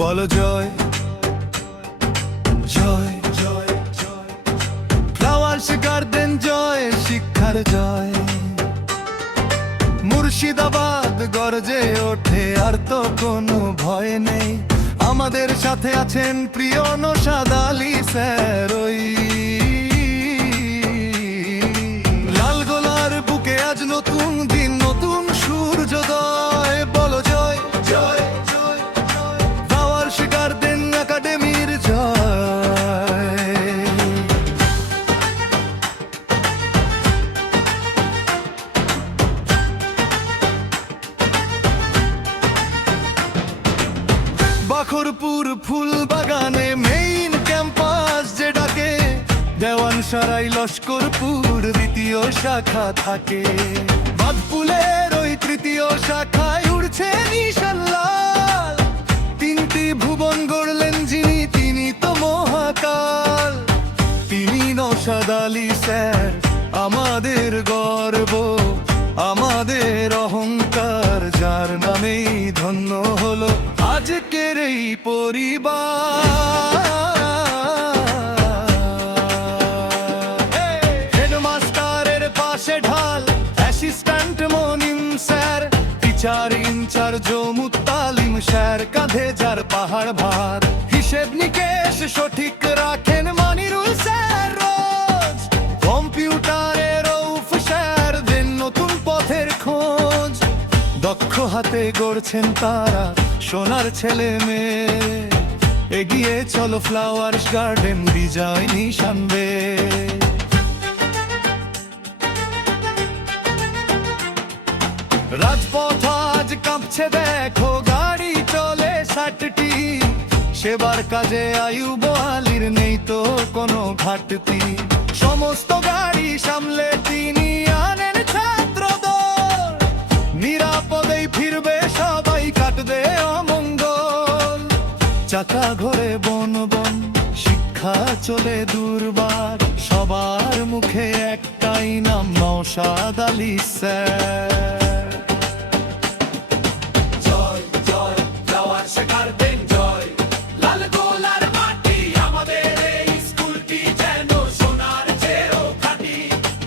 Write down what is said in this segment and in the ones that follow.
বলো জয় জয় জয় জয়, ফ্লাওয়ার্স গার্ডেন জয়, শিক্ষার জয়। মুর্শিদাবাদ গর্জে ওঠে, আর তো কোনো ভয় নেই। আমাদের সাথে আছেন প্রিয় নওশাদ আলী স্যার। ওই লাল গোলার বুকে আজ নতুন দিন, নতুন সূর্যোদয়। বলো জয় জয় জয় জয়, ফ্লাওয়ার্স গার্ডেন একাডেমির জয়। বাখরপুর ফুল বাগানে মেইন ক্যাম্পাস যে ডাকে, দেওয়ান সারাই লস্করপুর দ্বিতীয় শাখা থাকে। বাদপুলের ওই তৃতীয় শাখায় উড়ছে নিশান লাল। তিনটি ভুবন গড়লেন যিনি, তিনি তো মহাকাল। তিনি নওশাদ আলী স্যার, আমাদের গর্ব, আমাদের অহংকার, যার নামেই ধন্য হলো আজকের এই পরিবার। হেডমাস্টারের পাশে ঢাল assistant Monim sir, teacher in-charge Muttalim sir, কাঁধে যার পাহাড় ভার। হিসেব নিকেশ সঠিক রাখেন মানিরুল স্যার রোজ। কম্পিউটারের রউফ স্যার দেন নতুন পথের খোঁজ। দক্ষ হাতে গড়ছেন তারা সোনার ছেলে মেয়ে। এগিয়ে চলো ফ্লাওয়ার্স গার্ডেন, বিজয় নিশানবে। রাজপথ আজ কাঁপছে দেখো, গাড়ি চলে 60টি। সেবার কাজে আয়ুব আলীর নেই তো কোনো ঘাটতি। সমস্ত গাড়ি সামলে তিনি আনেন ছাত্রদল। নিরাপদেই ফিরবে সবাই, কাটবে অমঙ্গল। চাকা ঘরে বন বন, শিক্ষা চলে দুর্বার। সবার মুখে একটাই নাম, নওশাদ আলী স্যার। জয় জয় ফ্লাওয়ার্স গার্ডেন জয়, লাল গোলার মাটি আমাদের এই স্কুলটি যেন সোনার চেয়েও খাঁটি।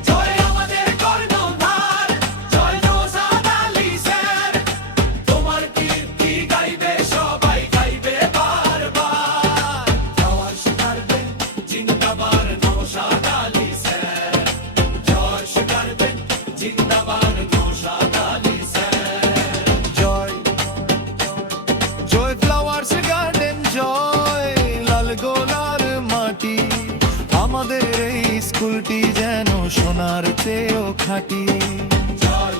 জয় আমাদের কর্ণধার, জয় নওশাদ আলী স্যার। তোমার কীর্তি গাইবে সবাই, গাইবে বারবার। ফ্লাওয়ার্স গার্ডেন জিন্দাবাদ, নওশাদ আলী স্যার। জয় গার্ডেন জিন্দাবাদ, নওশাদ আলী স্যার। জয় জয় ফ্লাওয়ার্স গার্ডেন জয়, লাল গোলার মাটি আমাদের এই স্কুলটি যেন সোনার চেয়েও খাঁটি। জয়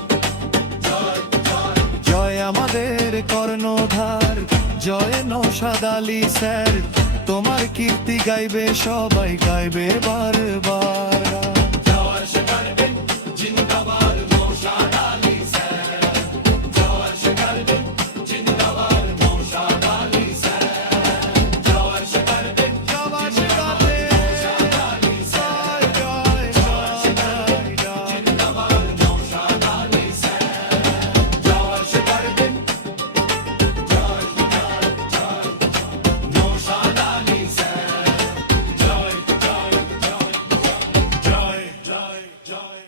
জয় জয় জয় আমাদের কর্ণধার, জয় নওশাদ আলী স্যার। তোমার কীর্তি গাইবে সবাই, গাইবে বারবার। ফ্লাওয়ার্স গার্ডেন জিন্দাবাদ, Naushad Ali sir. Flowers garden জিন্দাবাদ, Naushad Ali sir. Flowers garden flowers garden জয় জয় জয় জয়। জিন্দাবাদ, Naushad Ali sir. Flowers garden জয় জয় জয়, নওশাদ আলী স্যার। জয় জয় জয় জয় জয় জয়।